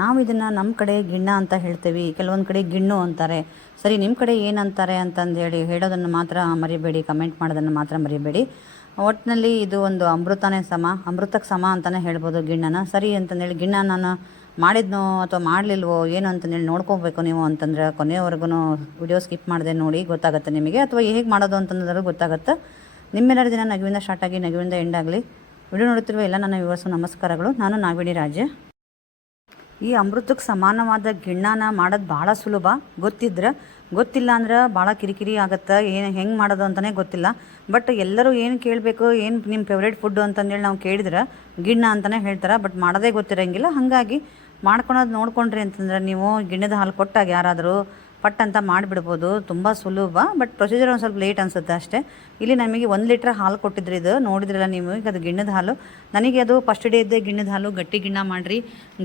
ನಾವು ಇದನ್ನು ನಮ್ಮ ಕಡೆ ಗಿಣ್ಣ ಅಂತ ಹೇಳ್ತೀವಿ, ಕೆಲವೊಂದು ಕಡೆ ಗಿಣ್ಣು ಅಂತಾರೆ. ಸರಿ, ನಿಮ್ಮ ಕಡೆ ಏನಂತಾರೆ ಅಂತಂದೇಳಿ ಹೇಳೋದನ್ನು ಮಾತ್ರ ಮರಿಬೇಡಿ, ಕಮೆಂಟ್ ಮಾಡೋದನ್ನು ಮಾತ್ರ ಮರಿಬೇಡಿ. ಒಟ್ಟಿನಲ್ಲಿ ಇದು ಒಂದು ಅಮೃತಕ್ಕೆ ಸಮ ಅಂತಲೇ ಹೇಳ್ಬೋದು ಗಿಣ್ಣನ. ಸರಿ ಅಂತಂದೇಳಿ ಗಿಣ್ಣ ನಾನು ಮಾಡಿದ್ನೋ ಅಥವಾ ಮಾಡಲಿಲ್ವೋ ಏನು ಅಂತಂದೇಳಿ ನೋಡ್ಕೋಬೇಕು ನೀವು ಅಂತಂದರೆ ಕೊನೆಯವರೆಗೂ ವಿಡಿಯೋ ಸ್ಕಿಪ್ ಮಾಡದೆ ನೋಡಿ, ಗೊತ್ತಾಗುತ್ತೆ ನಿಮಗೆ. ಅಥವಾ ಹೇಗೆ ಮಾಡೋದು ಅಂತಂದ್ರೆ ಗೊತ್ತಾಗುತ್ತೆ. ನಿಮ್ಮೆಲ್ಲರ ದಿನ ನಗುವಿಂದ ಸ್ಟಾರ್ಟ್ ಆಗಿ ನಗುವಿಂದ ಎಂಡ್ ಆಗಲಿ. ವಿಡಿಯೋ ನೋಡುತ್ತಿರುವ ಎಲ್ಲ ನನ್ನ ವ್ಯೂವರ್ಸು ನಮಸ್ಕಾರಗಳು. ನಾನು ನಾಗವೇಣಿ ರಾಜೆ. ಈ ಅಮೃತಕ್ಕೆ ಸಮಾನವಾದ ಗಿಣ್ಣನ ಮಾಡೋದು ಭಾಳ ಸುಲಭ, ಗೊತ್ತಿಲ್ಲ ಅಂದ್ರೆ ಭಾಳ ಕಿರಿಕಿರಿ ಆಗುತ್ತೆ. ಹೆಂಗೆ ಮಾಡೋದು ಅಂತಲೇ ಗೊತ್ತಿಲ್ಲ. ಬಟ್ ಎಲ್ಲರೂ ಏನು ಕೇಳಬೇಕು, ಏನು ನಿಮ್ಮ ಫೇವ್ರೇಟ್ ಫುಡ್ಡು ಅಂತಂದೇಳಿ ನಾವು ಕೇಳಿದ್ರೆ ಗಿಣ್ಣ ಅಂತಲೇ ಹೇಳ್ತಾರೆ. ಬಟ್ ಮಾಡೋದೇ ಗೊತ್ತಿರೋಂಗಿಲ್ಲ. ಹಾಗಾಗಿ ಮಾಡ್ಕೊಳೋದು ನೋಡ್ಕೊಂಡ್ರಿ ಅಂತಂದ್ರೆ ನೀವು ಗಿಣ್ಣದ ಹಾಲು ಕೊಟ್ಟಾಗ ಯಾರಾದರೂ ಪಟ್ ಅಂತ ಮಾಡಿಬಿಡ್ಬೋದು. ತುಂಬ ಸುಲಭ, ಬಟ್ ಪ್ರೊಸೀಜರ್ ಒಂದು ಸ್ವಲ್ಪ ಲೇಟ್ ಅನಿಸುತ್ತೆ ಅಷ್ಟೇ. ಇಲ್ಲಿ ನಮಗೆ 1 ಲೀಟ್ರ್ ಹಾಲು ಕೊಟ್ಟಿದ್ರು. ಇದು ನೋಡಿದ್ರಲ್ಲ ನೀವು, ಈಗ ಅದು ಗಿಣ್ಣದ ಹಾಲು. ನನಗೆ ಅದು ಫಸ್ಟ್ ಡೇ ಇದ್ದೆ ಗಿಣ್ಣದ ಹಾಲು, ಗಟ್ಟಿ ಗಿಣ್ಣ ಮಾಡಿರಿ,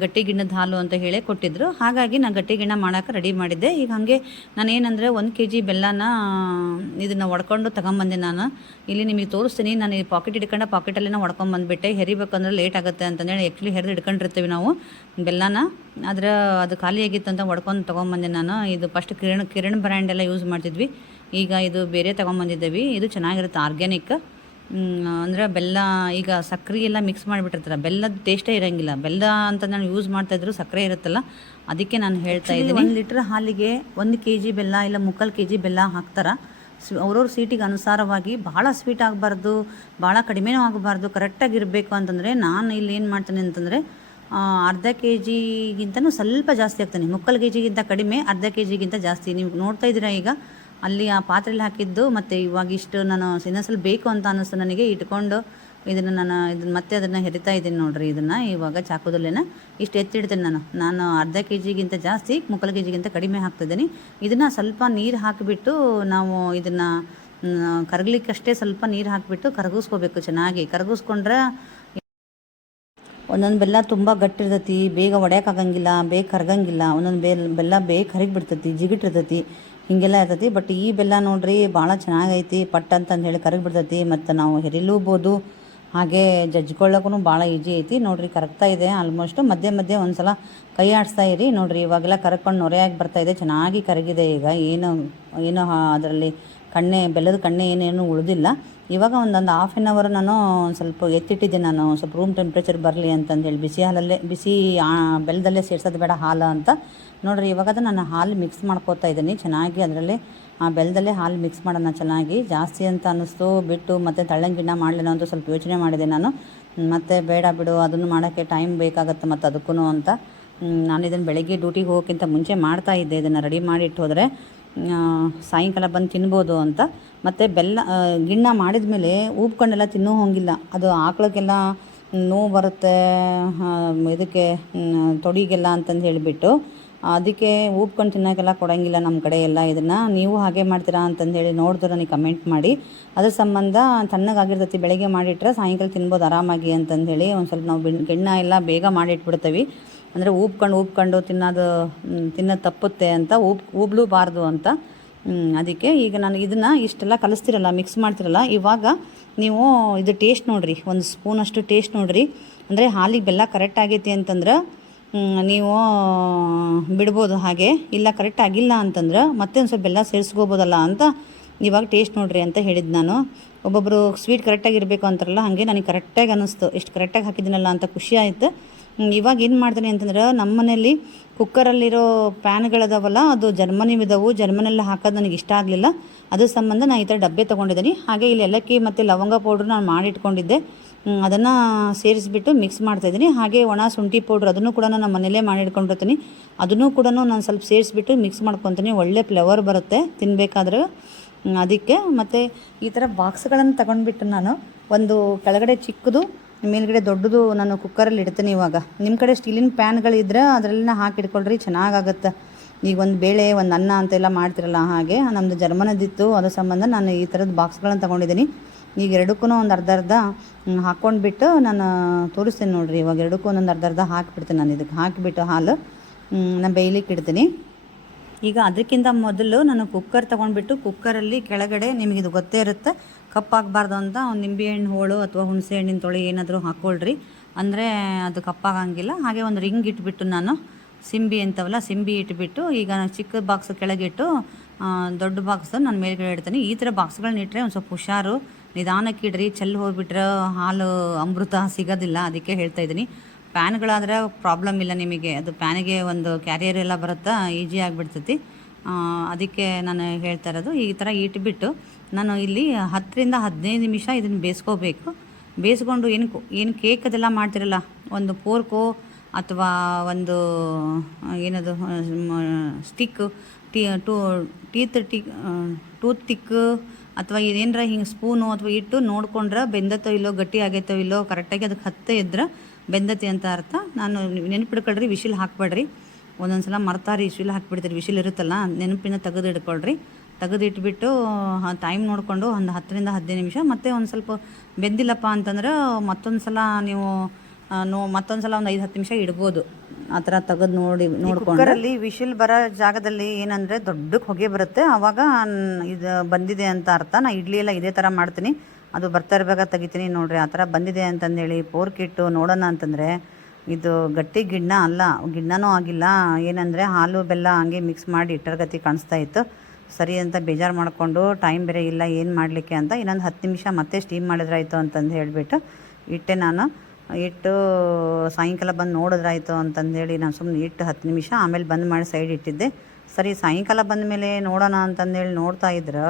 ಗಟ್ಟಿ ಗಿಣ್ಣದ ಹಾಲು ಅಂತ ಹೇಳಿ ಕೊಟ್ಟಿದ್ರು. ಹಾಗಾಗಿ ನಾನು ಗಟ್ಟಿ ಗಿಣ್ಣ ಮಾಡೋಕೆ ರೆಡಿ ಮಾಡಿದ್ದೆ. ಈಗ ಹಾಗೆ ನಾನು ಏನಂದರೆ 1 kg ಬೆಲ್ಲನ ಇದನ್ನು ಒಡ್ಕೊಂಡು ತಗೊಂಬಂದೆ ನಾನು. ಇಲ್ಲಿ ನಿಮಗೆ ತೋರಿಸ್ತೀನಿ. ನಾನು ಈ ಪಾಕೆಟ್ ಹಿಡ್ಕೊಂಡು ಪಾಕೆಟಲ್ಲಿನ ಹೊಡ್ಕೊಂಬಂದುಬಿಟ್ಟೆ. ಹೆರಿಬೇಕಂದ್ರೆ ಲೇಟ್ ಆಗುತ್ತೆ ಅಂತಂದೇಳಿ ಆ್ಯಕ್ಚುಲಿ ಹೆರಿದು ಹಿಡ್ಕೊಂಡಿರ್ತೀವಿ ನಾವು ಬೆಲ್ಲನ. ಆದರೆ ಅದು ಖಾಲಿ ಆಗಿತ್ತು ಅಂತ ಹೊಡ್ಕೊಂಡು ತೊಗೊಂಬಂದೆ ನಾನು. ಇದು ಫಸ್ಟ್ ಕಿರಣ್ ಬ್ರ್ಯಾಂಡ್ ಎಲ್ಲ ಯೂಸ್ ಮಾಡ್ತಿದ್ವಿ. ಈಗ ಇದು ಬೇರೆ ತೊಗೊಂಬಂದಿದ್ದೀವಿ. ಇದು ಚೆನ್ನಾಗಿರುತ್ತೆ, ಆರ್ಗ್ಯಾನಿಕ್. ಅಂದರೆ ಬೆಲ್ಲ, ಈಗ ಸಕ್ಕರೆ ಎಲ್ಲ ಮಿಕ್ಸ್ ಮಾಡಿಬಿಟ್ಟಿರ್ತಾರೆ, ಬೆಲ್ಲದ ಟೇಸ್ಟೇ ಇರೋಂಗಿಲ್ಲ. ಬೆಲ್ಲ ಅಂತ ನಾನು ಯೂಸ್ ಮಾಡ್ತಾಯಿದ್ರು, ಸಕ್ಕರೆ ಇರುತ್ತಲ್ಲ, ಅದಕ್ಕೆ ನಾನು ಹೇಳ್ತಾ ಇದ್ದೀನಿ. 1 ಲೀಟ್ರ್ ಹಾಲಿಗೆ 1 kg ಬೆಲ್ಲ ಇಲ್ಲ 3/4 kg ಬೆಲ್ಲ ಹಾಕ್ತಾರೆ. ಅವ್ರವ್ರ ಸ್ವೀಟಿಗೆ ಅನುಸಾರವಾಗಿ. ಭಾಳ ಸ್ವೀಟ್ ಆಗಬಾರ್ದು, ಭಾಳ ಕಡಿಮೆನೂ ಆಗಬಾರ್ದು, ಕರೆಕ್ಟಾಗಿರಬೇಕು ಅಂತಂದರೆ ನಾನು ಇಲ್ಲಿ ಏನು ಮಾಡ್ತೀನಿ ಅಂತಂದರೆ ಅರ್ಧ kgಗಿಂತನೂ ಸ್ವಲ್ಪ ಜಾಸ್ತಿ ಆಗ್ತಾನೆ. 3/4 kgಗಿಂತ ಕಡಿಮೆ, ಅರ್ಧ kgಗಿಂತ ಜಾಸ್ತಿ. ನೀವು ನೋಡ್ತಾ ಇದ್ದೀರಾ ಈಗ ಅಲ್ಲಿ ಆ ಪಾತ್ರೆಯಲ್ಲಿ ಹಾಕಿದ್ದು. ಮತ್ತು ಇವಾಗ ಇಷ್ಟು ನಾನು ಇನ್ನೊಂದ್ಸಲ ಬೇಕು ಅಂತ ಅನ್ನಿಸ್ತು ನನಗೆ, ಇಟ್ಕೊಂಡು ಇದನ್ನು ಮತ್ತೆ ಅದನ್ನು ಹೆರಿತಾ ಇದ್ದೀನಿ ನೋಡಿರಿ. ಇದನ್ನು ಇವಾಗ ಚಾಕುದಲ್ಲೇನ ಇಷ್ಟು ಎತ್ತಿಡ್ತೀನಿ ನಾನು ಅರ್ಧ kgಗಿಂತ ಜಾಸ್ತಿ, 3/4 kgಗಿಂತ ಕಡಿಮೆ ಹಾಕ್ತಿದ್ದೀನಿ. ಇದನ್ನು ಸ್ವಲ್ಪ ನೀರು ಹಾಕಿಬಿಟ್ಟು ನಾವು ಇದನ್ನು ಕರಗಲಿಕ್ಕಷ್ಟೇ ಸ್ವಲ್ಪ ನೀರು ಹಾಕಿಬಿಟ್ಟು ಕರಗಿಸ್ಕೋಬೇಕು. ಚೆನ್ನಾಗಿ ಕರಗಿಸ್ಕೊಂಡ್ರೆ ಒಂದೊಂದು ಬೆಲ್ಲ ತುಂಬ ಗಟ್ಟಿರ್ತೈತಿ, ಬೇಗ ಒಡೆಯೋಕ್ಕಾಗಂಗಿಲ್ಲ, ಬೇಗ ಕರಗಂಗಿಲ್ಲ. ಒಂದೊಂದು ಬೆಲ್ಲ ಬೇಗ ಕರಗಿಬಿಡ್ತೈತಿ, ಜಿಗಿಟ್ಟಿರ್ತೈತಿ, ಹೀಗೆಲ್ಲ ಇರ್ತೈತಿ. ಬಟ್ ಈ ಬೆಲ್ಲ ನೋಡ್ರಿ ಭಾಳ ಚೆನ್ನಾಗೈತಿ, ಪಟ್ ಅಂತಂದು ಹೇಳಿ ಕರಗಿಬಿಡ್ತೈತಿ. ಮತ್ತು ನಾವು ಹೆರಿಲೂಬೋದು, ಹಾಗೆ ಜಜ್ಕೊಳ್ಳೋಕ್ಕೂ ಭಾಳ ಈಜಿ ಐತಿ. ನೋಡಿರಿ ಕರಗ್ತಾ ಇದೆ ಆಲ್ಮೋಸ್ಟು. ಮಧ್ಯೆ ಒಂದು ಸಲ ಕೈ ಆಡಿಸ್ತಾ ಇರಿ. ನೋಡಿರಿ ಇವಾಗೆಲ್ಲ ಕರಗ್ಕೊಂಡು ನೊರೆಯಾಗಿ ಬರ್ತಾಯಿದೆ, ಚೆನ್ನಾಗಿ ಕರಗಿದೆ. ಈಗ ಏನು ಅದರಲ್ಲಿ ಬೆಲ್ಲದ ಕಣ್ಣೆ ಏನೇನು ಉಳಿದಿಲ್ಲ. ಇವಾಗ ಒಂದು ಹಾಫ್ ಆನ್ ಅವರ್ ನಾನು ಸ್ವಲ್ಪ ಎತ್ತಿಟ್ಟಿದ್ದೆ. ನಾನು ಸ್ವಲ್ಪ ರೂಮ್ ಟೆಂಪ್ರೇಚರ್ ಬರಲಿ ಅಂತಂದೇಳಿ ಬಿಸಿ ಬೆಲ್ಲದಲ್ಲೇ ಸೇರ್ಸೋದು ಬೇಡ ಹಾಲು ಅಂತ. ನೋಡಿರಿ ಇವಾಗ ಅದು ನಾನು ಹಾಲು ಮಿಕ್ಸ್ ಮಾಡ್ಕೋತಾ ಇದ್ದೀನಿ ಚೆನ್ನಾಗಿ. ಅದರಲ್ಲಿ ಬೆಲ್ಲದಲ್ಲೇ ಹಾಲು ಮಿಕ್ಸ್ ಮಾಡೋಣ ಚೆನ್ನಾಗಿ. ಜಾಸ್ತಿ ಅಂತ ಅನ್ನಿಸ್ತು, ಬಿಟ್ಟು ಮತ್ತು ತಳ್ಳಂಗಿಣ್ಣ ಮಾಡಲೇನೋ ಅಂತ ಸ್ವಲ್ಪ ಯೋಚನೆ ಮಾಡಿದೆ ನಾನು. ಮತ್ತು ಬೇಡ ಬಿಡು, ಅದನ್ನು ಮಾಡೋಕ್ಕೆ ಟೈಮ್ ಬೇಕಾಗುತ್ತೆ ಮತ್ತು ಅದಕ್ಕೂ ಅಂತ ನಾನು ಇದನ್ನು ಬೆಳಗ್ಗೆ ಡ್ಯೂಟಿಗೆ ಹೋಗೋಕ್ಕಿಂತ ಮುಂಚೆ ಮಾಡ್ತಾಯಿದ್ದೆ. ಇದನ್ನು ರೆಡಿ ಮಾಡಿಟ್ಟು ಹೋದರೆ ಸಾಯಂಕಾಲ ಬಂದು ತಿನ್ಬೋದು ಅಂತ. ಮತ್ತು ಗಿಣ್ಣ ಮಾಡಿದ ಮೇಲೆ ಉಬ್ಕೊಂಡೆಲ್ಲ ತಿನ್ನೋ ಹೋಗಿಲ್ಲ. ಅದು ಆಕಳಕ್ಕೆಲ್ಲ ನೋವು ಬರುತ್ತೆ, ಇದಕ್ಕೆ ತೊಡಿಗೆಲ್ಲ ಅಂತಂದು ಹೇಳಿಬಿಟ್ಟು ಅದಕ್ಕೆ ಉಬ್ಕೊಂಡು ತಿನ್ನೋಕ್ಕೆಲ್ಲ ಕೊಡೋಂಗಿಲ್ಲ ನಮ್ಮ ಕಡೆ ಎಲ್ಲ. ಇದನ್ನು ನೀವು ಹಾಗೆ ಮಾಡ್ತೀರಾ ಅಂತಂದು ಹೇಳಿ ನೋಡಿದ್ರೆ ನನಗೆ ಕಮೆಂಟ್ ಮಾಡಿ. ಅದ್ರ ಸಂಬಂಧ ತಣ್ಣಗಾಗಿರ್ತೈತಿ, ಬೆಳಗ್ಗೆ ಮಾಡಿಟ್ರೆ ಸಾಯಂಕಾಲ ತಿನ್ಬೋದು ಆರಾಮಾಗಿ ಅಂತಂದೇಳಿ ಒಂದು ಸ್ವಲ್ಪ ನಾವು ಗಿಣ್ಣ ಎಲ್ಲ ಬೇಗ ಮಾಡಿಟ್ಬಿಡ್ತೀವಿ. ಅಂದರೆ ಉಬ್ಕೊಂಡು ತಿನ್ನೋದು ತಪ್ಪುತ್ತೆ ಅಂತ, ಉಬ್ಲೂಬಾರ್ದು ಅಂತ. ಅದಕ್ಕೆ ಈಗ ನಾನು ಇದನ್ನು ಇಷ್ಟೆಲ್ಲ ಕಲಿಸ್ತಿರಲ್ಲ, ಮಿಕ್ಸ್ ಮಾಡ್ತಿರಲ್ಲ, ಇವಾಗ ನೀವು ಇದು ಟೇಸ್ಟ್ ನೋಡಿರಿ, ಒಂದು ಸ್ಪೂನಷ್ಟು ಟೇಸ್ಟ್ ನೋಡಿರಿ. ಅಂದರೆ ಹಾಲಿಗೆ ಬೆಲ್ಲ ಕರೆಕ್ಟ್ ಆಗೈತಿ ಅಂತಂದ್ರೆ ನೀವು ಬಿಡ್ಬೋದು ಹಾಗೆ. ಇಲ್ಲ ಕರೆಕ್ಟ್ ಆಗಿಲ್ಲ ಅಂತಂದ್ರೆ ಮತ್ತೆ ಒಂದು ಸ್ವಲ್ಪ ಬೆಲ್ಲ ಸೇರಿಸ್ಕೋಬೋದಲ್ಲ ಅಂತ ಇವಾಗ ಟೇಸ್ಟ್ ನೋಡಿರಿ ಅಂತ ಹೇಳಿದ್ದು ನಾನು. ಒಬ್ಬೊಬ್ಬರು ಸ್ವೀಟ್ ಕರೆಕ್ಟಾಗಿರಬೇಕು ಅಂತಾರಲ್ಲ, ಹಾಗೆ ನನಗೆ ಕರೆಕ್ಟಾಗಿ ಅನ್ನಿಸ್ತು. ಇಷ್ಟು ಕರೆಕ್ಟಾಗಿ ಹಾಕಿದ್ದೀನಲ್ಲ ಅಂತ ಖುಷಿ ಆಯಿತು. ಇವಾಗ ಏನು ಮಾಡ್ತೀನಿ ಅಂತಂದ್ರೆ ನಮ್ಮ ಮನೇಲಿ ಕುಕ್ಕರಲ್ಲಿರೋ ಪ್ಯಾನ್ಗಳದಾವಲ್ಲ, ಅದು ಜರ್ಮನಿಯಲ್ಲಿ ಹಾಕೋದು ನನಗೆ ಇಷ್ಟ ಆಗಲಿಲ್ಲ. ಅದ್ರ ಸಂಬಂಧ ನಾನು ಈ ಥರ ಡಬ್ಬೆ ತೊಗೊಂಡಿದ್ದೀನಿ. ಹಾಗೆ ಇಲ್ಲಿ ಏಲಕ್ಕಿ ಮತ್ತು ಲವಂಗ ಪೌಡ್ರ್ ನಾನು ಮಾಡಿಟ್ಕೊಂಡಿದ್ದೆ, ಅದನ್ನು ಸೇರಿಸ್ಬಿಟ್ಟು ಮಿಕ್ಸ್ ಮಾಡ್ತಾಯಿದ್ದೀನಿ. ಹಾಗೆ ಒಣ ಶುಂಠಿ ಪೌಡ್ರ್ ಅದನ್ನು ಕೂಡ ನಾನು ಮನೇಲೇ ಮಾಡಿಟ್ಕೊಂಡಿರ್ತೀನಿ. ಅದನ್ನು ಕೂಡ ನಾನು ಸ್ವಲ್ಪ ಸೇರಿಸ್ಬಿಟ್ಟು ಮಿಕ್ಸ್ ಮಾಡ್ಕೊತೀನಿ. ಒಳ್ಳೆ ಫ್ಲೇವರ್ ಬರುತ್ತೆ ತಿನ್ನಬೇಕಾದ್ರೆ ಅದಕ್ಕೆ. ಮತ್ತು ಈ ಥರ ಬಾಕ್ಸ್ಗಳನ್ನು ತಗೊಂಡ್ಬಿಟ್ಟು ನಾನು ಒಂದು ಕೆಳಗಡೆ ಚಿಕ್ಕದು ಮೇಲ್ಗಡೆ ದೊಡ್ಡದು ನಾನು ಕುಕ್ಕರಲ್ಲಿ ಇಡ್ತೀನಿ. ಇವಾಗ ನಿಮ್ಮ ಕಡೆ ಸ್ಟೀಲಿನ ಪ್ಯಾನ್ಗಳಿದ್ರೆ ಅದರಲ್ಲಿನ ಹಾಕಿಟ್ಕೊಳ್ರಿ, ಚೆನ್ನಾಗಾಗುತ್ತೆ. ಈಗ ಒಂದು ಬೇಳೆ ಒಂದು ಅನ್ನ ಅಂತೆಲ್ಲ ಮಾಡ್ತಿರಲ್ಲ ಹಾಗೆ. ನಮ್ಮದು ಜರ್ಮನದಿತ್ತು, ಅದ್ರ ಸಂಬಂಧ ನಾನು ಈ ಥರದ ಬಾಕ್ಸ್ಗಳನ್ನು ತೊಗೊಂಡಿದ್ದೀನಿ. ಈಗ ಎರಡಕ್ಕೂ ಒಂದು ಅರ್ಧ ಹಾಕ್ಕೊಂಡ್ಬಿಟ್ಟು ನಾನು ತೋರಿಸ್ತೀನಿ ನೋಡಿರಿ. ಇವಾಗ ಎರಡಕ್ಕೂ ಒಂದೊಂದು ಅರ್ಧ ಹಾಕಿಬಿಡ್ತೀನಿ. ನಾನು ಇದಕ್ಕೆ ಹಾಕಿಬಿಟ್ಟು ಹಾಲು ನಾನು ಬೇಯ್ಲಿಕ್ಕೆ ಇಡ್ತೀನಿ. ಈಗ ಅದಕ್ಕಿಂತ ಮೊದಲು ನಾನು ಕುಕ್ಕರ್ ತೊಗೊಂಡ್ಬಿಟ್ಟು ಕುಕ್ಕರಲ್ಲಿ ಕೆಳಗಡೆ ನಿಮಗಿದು ಗೊತ್ತೇ ಇರುತ್ತೆ, ಕಪ್ಪಾಗಬಾರ್ದು ಅಂತ ಒಂದು ನಿಂಬೆಹಣ್ಣು ಹೋಳು ಅಥವಾ ಹುಣಸೆ ಹಣ್ಣಿನ ತೊಳೆ ಏನಾದರೂ ಹಾಕ್ಕೊಳ್ರಿ, ಅಂದರೆ ಅದು ಕಪ್ಪಾಗಂಗಿಲ್ಲ. ಹಾಗೆ ಒಂದು ರಿಂಗ್ ಇಟ್ಬಿಟ್ಟು ನಾನು ಸಿಂಬಿ ಅಂತವಲ್ಲ, ಸಿಂಬಿ ಇಟ್ಬಿಟ್ಟು ಈಗ ಚಿಕ್ಕ ಬಾಕ್ಸ್ ಕೆಳಗಿಟ್ಟು ದೊಡ್ಡ ಬಾಕ್ಸ್ ನಾನು ಮೇಲ್ಗಡೆ ಇಡ್ತೀನಿ. ಈ ಥರ ಬಾಕ್ಸ್ಗಳನ್ನ ಇಟ್ಟರೆ ಒಂದು ಸ್ವಲ್ಪ ಹುಷಾರು, ನಿಧಾನಕ್ಕೆ ಇಡ್ರಿ. ಚೆಲ್ಲಿ ಹೋಗ್ಬಿಟ್ರೆ ಹಾಲು ಅಮೃತ ಸಿಗೋದಿಲ್ಲ, ಅದಕ್ಕೆ ಹೇಳ್ತಾ ಇದ್ದೀನಿ. ಪ್ಯಾನ್ಗಳಾದರೆ ಪ್ರಾಬ್ಲಮ್ ಇಲ್ಲ ನಿಮಗೆ, ಅದು ಪ್ಯಾನಿಗೆ ಒಂದು ಕ್ಯಾರಿಯರ್ ಎಲ್ಲ ಬರುತ್ತಾ, ಈಸಿ ಆಗಿಬಿಡ್ತೈತಿ. ಅದಕ್ಕೆ ನಾನು ಹೇಳ್ತಾ ಇರೋದು. ಈ ಥರ ಇಟ್ಬಿಟ್ಟು ನಾನು ಇಲ್ಲಿ 10-15 ನಿಮಿಷ ಇದನ್ನು ಬೇಯಿಸ್ಕೋಬೇಕು. ಬೇಯಿಸ್ಕೊಂಡು ಏನು ಕೇಕ್ ಅದೆಲ್ಲ ಮಾಡ್ತಿರಲ್ಲ, ಒಂದು ಫೋರ್ಕೋ ಅಥವಾ ಒಂದು ಏನದು ಸ್ಟಿಕ್ ಟೂತ್ ಟಿಕ್ ಅಥವಾ ಏನಾರ ಹಿಂಗೆ ಸ್ಪೂನು ಅಥವಾ ಇಟ್ಟು ನೋಡ್ಕೊಂಡ್ರೆ ಬೆಂದತ್ತೋ ಇಲ್ಲೋ, ಗಟ್ಟಿ ಆಗೈತೋ ಇಲ್ಲೋ, ಕರೆಕ್ಟಾಗಿ ಅದಕ್ಕೆ ಹತ್ತೆ ಇದ್ರೆ ಬೆಂದತಿ ಅಂತ ಅರ್ಥ. ನಾನು ನೆನಪಿಡ್ಕೊಳ್ರಿ, ವಿಶಿಲ್ ಹಾಕಬೇಡ್ರಿ. ಒಂದೊಂದು ಸಲ ಮರ್ತಾರಿ ವಿಶಿಲ್ ಹಾಕಿಬಿಡ್ತೀರಿ, ವಿಶಿಲ್ ಇರುತ್ತಲ್ಲ, ನೆನಪಿನ ತೆಗೆದು ಇಟ್ಕೊಳ್ರಿ. ತೆಗೆದಿಟ್ಬಿಟ್ಟು ಟೈಮ್ ನೋಡಿಕೊಂಡು ಒಂದು 10-15 ನಿಮಿಷ. ಮತ್ತು ಒಂದು ಸ್ವಲ್ಪ ಬೆಂದಿಲ್ಲಪ್ಪ ಅಂತಂದ್ರೆ ಮತ್ತೊಂದು ಸಲ ನೀವು ಮತ್ತೊಂದು ಸಲ ಒಂದು 5-10 ನಿಮಿಷ ಇಡ್ಬೋದು. ಆ ಥರ ತೆಗೆದು ನೋಡ್ಕೊಂಡು ಕುಕ್ಕರಲ್ಲಿ ವಿಶಿಲ್ ಬರೋ ಜಾಗದಲ್ಲಿ ಏನಂದರೆ ದೊಡ್ಡಕ್ಕೆ ಹೊಗೆ ಬರುತ್ತೆ, ಆವಾಗ ಇದು ಬಂದಿದೆ ಅಂತ ಅರ್ಥ. ನಾನು ಇಡ್ಲಿ ಎಲ್ಲ ಇದೇ ಥರ ಮಾಡ್ತೀನಿ, ಅದು ಬರ್ತಾ ಇರಬೇಕಾ ತೆಗಿತೀನಿ ನೋಡಿರಿ. ಆ ಥರ ಬಂದಿದೆ ಅಂತಂದೇಳಿ ಫೋರ್ಕ್ ಇಟ್ಟು ನೋಡೋಣ ಅಂತಂದರೆ ಇದು ಗಟ್ಟಿ ಗಿಣ್ಣ ಅಲ್ಲ, ಗಿಣ್ಣನೂ ಆಗಿಲ್ಲ. ಏನಂದರೆ ಹಾಲು ಬೆಲ್ಲ ಹಂಗೆ ಮಿಕ್ಸ್ ಮಾಡಿ ಇಟ್ಟರ್ಗತಿ ಕಾಣಿಸ್ತಾ ಇತ್ತು. ಸರಿ ಅಂತ ಬೇಜಾರು ಮಾಡಿಕೊಂಡು ಟೈಮ್ ಬೇರೆ ಇಲ್ಲ ಏನು ಮಾಡಲಿಕ್ಕೆ ಅಂತ ಇನ್ನೊಂದು 10 ನಿಮಿಷ ಮತ್ತೆ ಸ್ಟೀಮ್ ಮಾಡಿದ್ರಾಯ್ತು ಅಂತಂದು ಹೇಳಿಬಿಟ್ಟು ಇಟ್ಟೆ. ನಾನು ಇಟ್ಟು ಸಾಯಂಕಾಲ ಬಂದು ನೋಡಿದ್ರಾಯ್ತು ಅಂತಂದೇಳಿ ನಾನು ಸುಮ್ಮನೆ ಇಟ್ಟು 10 ನಿಮಿಷ ಆಮೇಲೆ ಬಂದ್ ಮಾಡಿ ಸೈಡ್ ಇಟ್ಟಿದ್ದೆ. ಸರಿ ಸಾಯಂಕಾಲ ಬಂದ ಮೇಲೆ ನೋಡೋಣ ಅಂತಂದೇಳಿ ನೋಡ್ತಾ ಇದ್ರೆ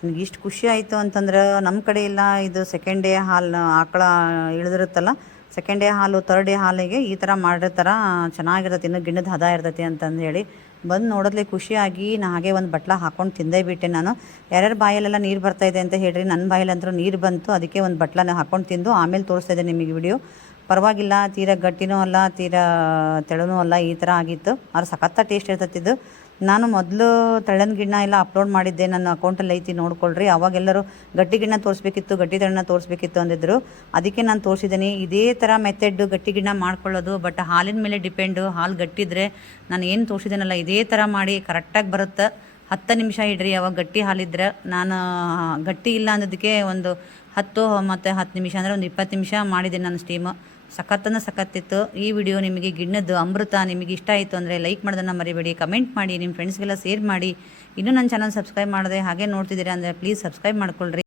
ನನಗೆ ಇಷ್ಟು ಖುಷಿ ಆಯಿತು ಅಂತಂದ್ರೆ, ನಮ್ಮ ಕಡೆ ಇಲ್ಲ ಇದು ಸೆಕೆಂಡ್ ಡೇ ಹಾಲು ಆಕಳ ಇಳಿದಿರುತ್ತಲ್ಲ, ಸೆಕೆಂಡ್ ಡೇ ಹಾಲು ಥರ್ಡ್ ಡೇ ಹಾಲಿಗೆ ಈ ಥರ ಮಾಡಿರ್ತಾರೆ, ಚೆನ್ನಾಗಿರ್ತೈತಿ, ಇನ್ನೂ ಗಿಣ್ಣದ ಹದ ಇರ್ತೈತಿ ಅಂತಂದು ಹೇಳಿ ಬಂದು ನೋಡೋದ್ಲೆ ಖುಷಿಯಾಗಿ ನಾ ಹಾಗೆ ಒಂದು ಬಟ್ಲ ಹಾಕ್ಕೊಂಡು ತಿಂದೇ ಬಿಟ್ಟೆ. ನಾನು ಯಾರ್ಯಾರ ಬಾಯಲ್ಲೆಲ್ಲ ನೀರು ಬರ್ತಾಯಿದೆ ಅಂತ ಹೇಳ್ರಿ, ನನ್ನ ಬಾಯಲ್ಲಂತೂ ನೀರು ಬಂತು, ಅದಕ್ಕೆ ಒಂದು ಬಟ್ಲನ ಹಾಕ್ಕೊಂಡು ತಿಂದು ಆಮೇಲೆ ತೋರಿಸ್ತಾ ಇದ್ದೆ ನಿಮಗೆ ವಿಡಿಯೋ. ಪರವಾಗಿಲ್ಲ, ತೀರಾ ಗಟ್ಟಿನೂ ಅಲ್ಲ, ತೀರಾ ತೆಳುನೂ ಅಲ್ಲ, ಈ ಥರ ಆಗಿತ್ತು. ಆದ್ರೆ ಸಖತ್ತ ಟೇಸ್ಟ್ ಇರ್ತೈತಿದ್ದು. ನಾನು ಮೊದಲು ತೆಳ್ಳನ ಗಿಣ್ಣ ಎಲ್ಲ ಅಪ್ಲೋಡ್ ಮಾಡಿದ್ದೆ, ನನ್ನ ಅಕೌಂಟಲ್ಲಿ ಐತಿ ನೋಡ್ಕೊಳ್ರಿ. ಅವಾಗೆಲ್ಲರೂ ಗಟ್ಟಿ ಗಿಣ್ಣ ತೋರಿಸ್ಬೇಕಿತ್ತು, ಗಟ್ಟಿ ತೆಳ್ಳನ ತೋರಿಸ್ಬೇಕಿತ್ತು ಅಂದಿದ್ರು, ಅದಕ್ಕೆ ನಾನು ತೋರಿಸಿದ್ದೀನಿ. ಇದೇ ಥರ ಮೆಥಡ್ ಗಟ್ಟಿ ಗಿಣ್ಣ ಮಾಡ್ಕೊಳ್ಳೋದು, ಬಟ್ ಹಾಲಿನ ಮೇಲೆ ಡಿಪೆಂಡು. ಹಾಲು ಗಟ್ಟಿದ್ರೆ ನಾನು ಏನು ತೋರಿಸಿದ್ದೀನಲ್ಲ ಇದೇ ಥರ ಮಾಡಿ ಕರೆಕ್ಟಾಗಿ ಬರುತ್ತೆ. 10 ನಿಮಿಷ ಇಡ್ರಿ, ಅವಾಗ ಗಟ್ಟಿ ಹಾಲಿದ್ರೆ. ನಾನು ಗಟ್ಟಿ ಇಲ್ಲ ಅನ್ನೋದಕ್ಕೆ ಒಂದು 10 ಮತ್ತು 10 ನಿಮಿಷ ಅಂದರೆ ಒಂದು 20 ನಿಮಿಷ ಮಾಡಿದ್ದೀನಿ ನಾನು ಸ್ಟೀಮು. ಸಖತ್ತಿತ್ತು. ಈ ವಿಡಿಯೋ ನಿಮಗೆ ಗಿಣ್ಣದ್ದು ಅಮೃತ ನಿಮಗೆ ಇಷ್ಟ ಆಯಿತು ಅಂದರೆ ಲೈಕ್ ಮಾಡೋದನ್ನು ಮರಿಬೇಡಿ, ಕಮೆಂಟ್ ಮಾಡಿ, ನಿಮ್ಮ ಫ್ರೆಂಡ್ಸ್ಗೆಲ್ಲ ಶೇರ್ ಮಾಡಿ. ಇನ್ನೂ ನನ್ನ ಚಾನಲ್ ಸಬ್ಸ್ಕ್ರೈಬ್ ಮಾಡಿದೆ ಹಾಗೆ ನೋಡ್ತಿದ್ದೀರಾ ಅಂದರೆ ಪ್ಲೀಸ್ ಸಬ್ಸ್ಕ್ರೈಬ್ ಮಾಡ್ಕೊಳ್ರಿ.